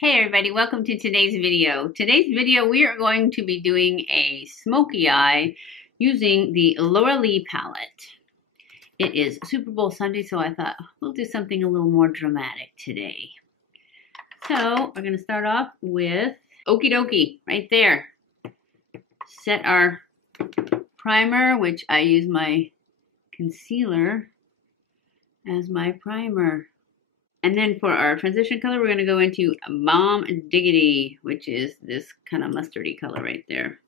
Hey everybody, welcome to today's video. Today's video we are going to be doing a smoky eye using the Laura palette. It is Super Bowl Sunday, so I thought we'll do something a little more dramatic today. So we're going to start off with Okie dokie, right there. Set our primer, which I use my concealer as my primer. And then for our transition color, we're going to go into Bomb Diggity, which is this kind of mustardy color right there.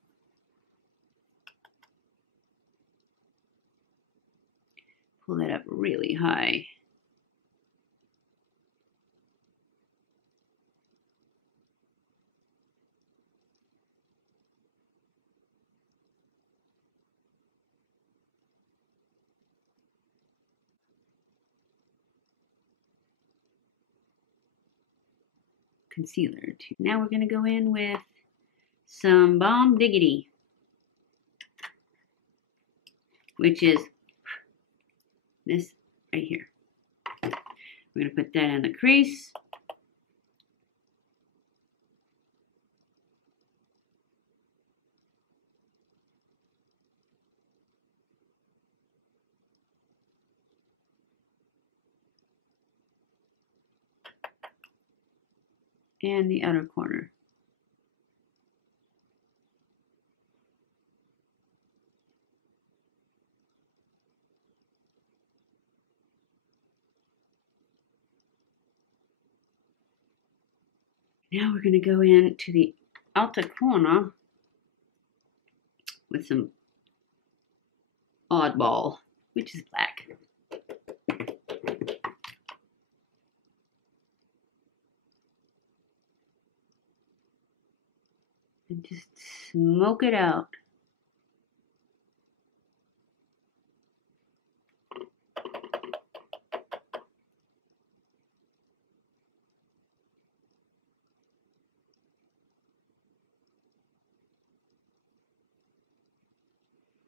Pull that up really high. Concealer too. Now we're going to go in with some Bomb Diggity, which is this right here. We're going to put that in the crease. And the outer corner. Now we're going to go into the outer corner with some Oddball, which is black. And just smoke it out.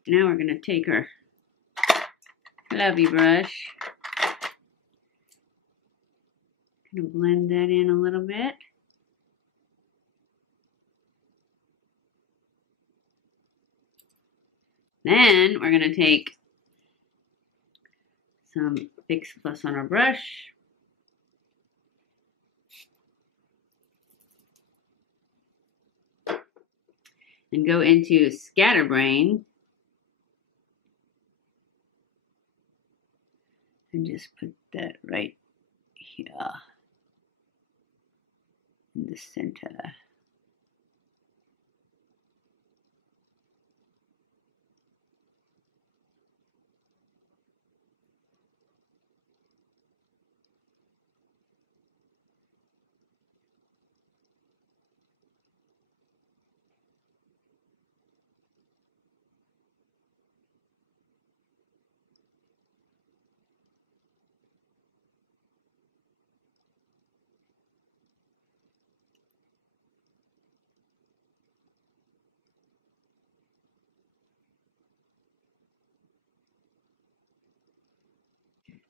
Now we're going to take our lovely brush. Going to blend that in a little bit. Then we're going to take some Fix Plus on our brush. And go into Scatterbrain. And just put that right here in the center.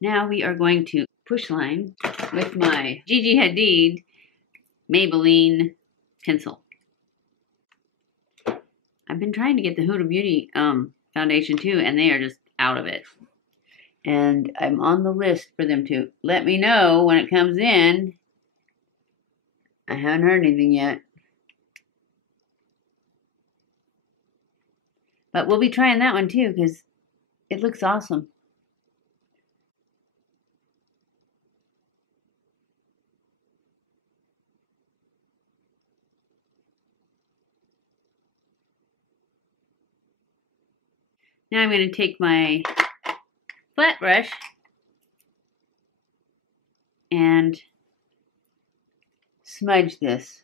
Now we are going to push line with my Gigi Hadid Maybelline pencil. I've been trying to get the Huda Beauty foundation too, and they are just out of it. And I'm on the list for them to let me know when it comes in. I haven't heard anything yet. But we'll be trying that one too because it looks awesome. Now I'm going to take my flat brush and smudge this.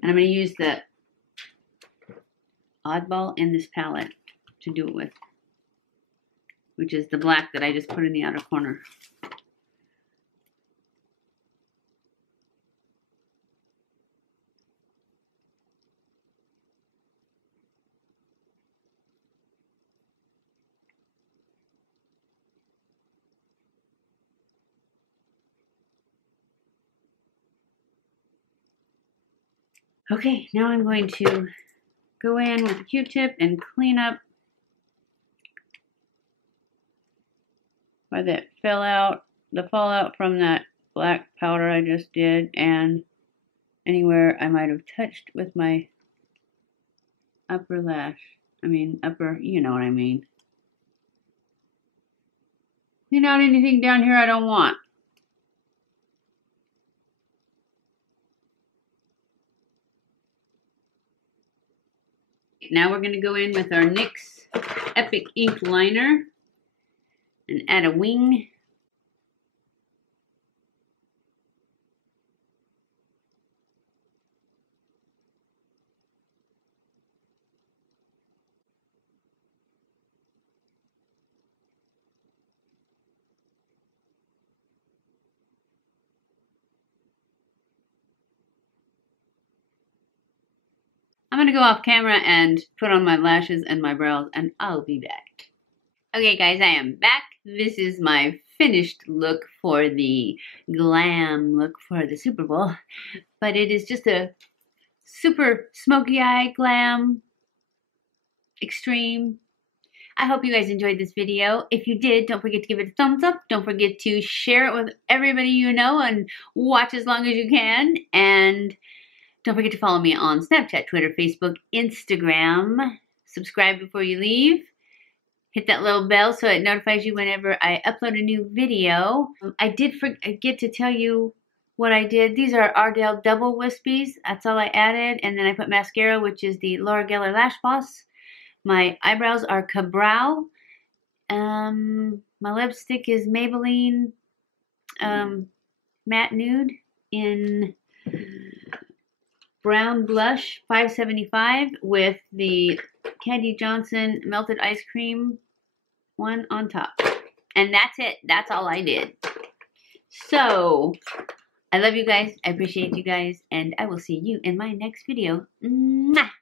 And I'm going to use the Oddball in this palette to do it with, which is the black that I just put in the outer corner. Okay, now I'm going to go in with a Q-tip and clean up where that the fallout from that black powder I just did, and anywhere I might have touched with my upper lash. Upper, you know what I mean. Clean out anything down here I don't want. Now we're going to go in with our NYX Epic Ink Liner and add a wing. I'm going to go off camera and put on my lashes and my brows, and I'll be back. Okay guys, I am back. This is my finished look for the glam look for the Super Bowl. But it is just a super smoky eye glam extreme. I hope you guys enjoyed this video. If you did, don't forget to give it a thumbs up. Don't forget to share it with everybody you know and watch as long as you can. And don't forget to follow me on Snapchat, Twitter, Facebook, Instagram. Subscribe before you leave. Hit that little bell so it notifies you whenever I upload a new video. I did forget to tell you what I did. These are Ardell double wispies. That's all I added. And then I put mascara, which is the Laura Geller LashBOSS. My eyebrows are Eyebrow. My lipstick is Maybelline Matte Nude in brown blush 575 with the Candy Johnson melted ice cream one on top. And that's it. That's all I did. So, I love you guys. I appreciate you guys. And I will see you in my next video. Mwah!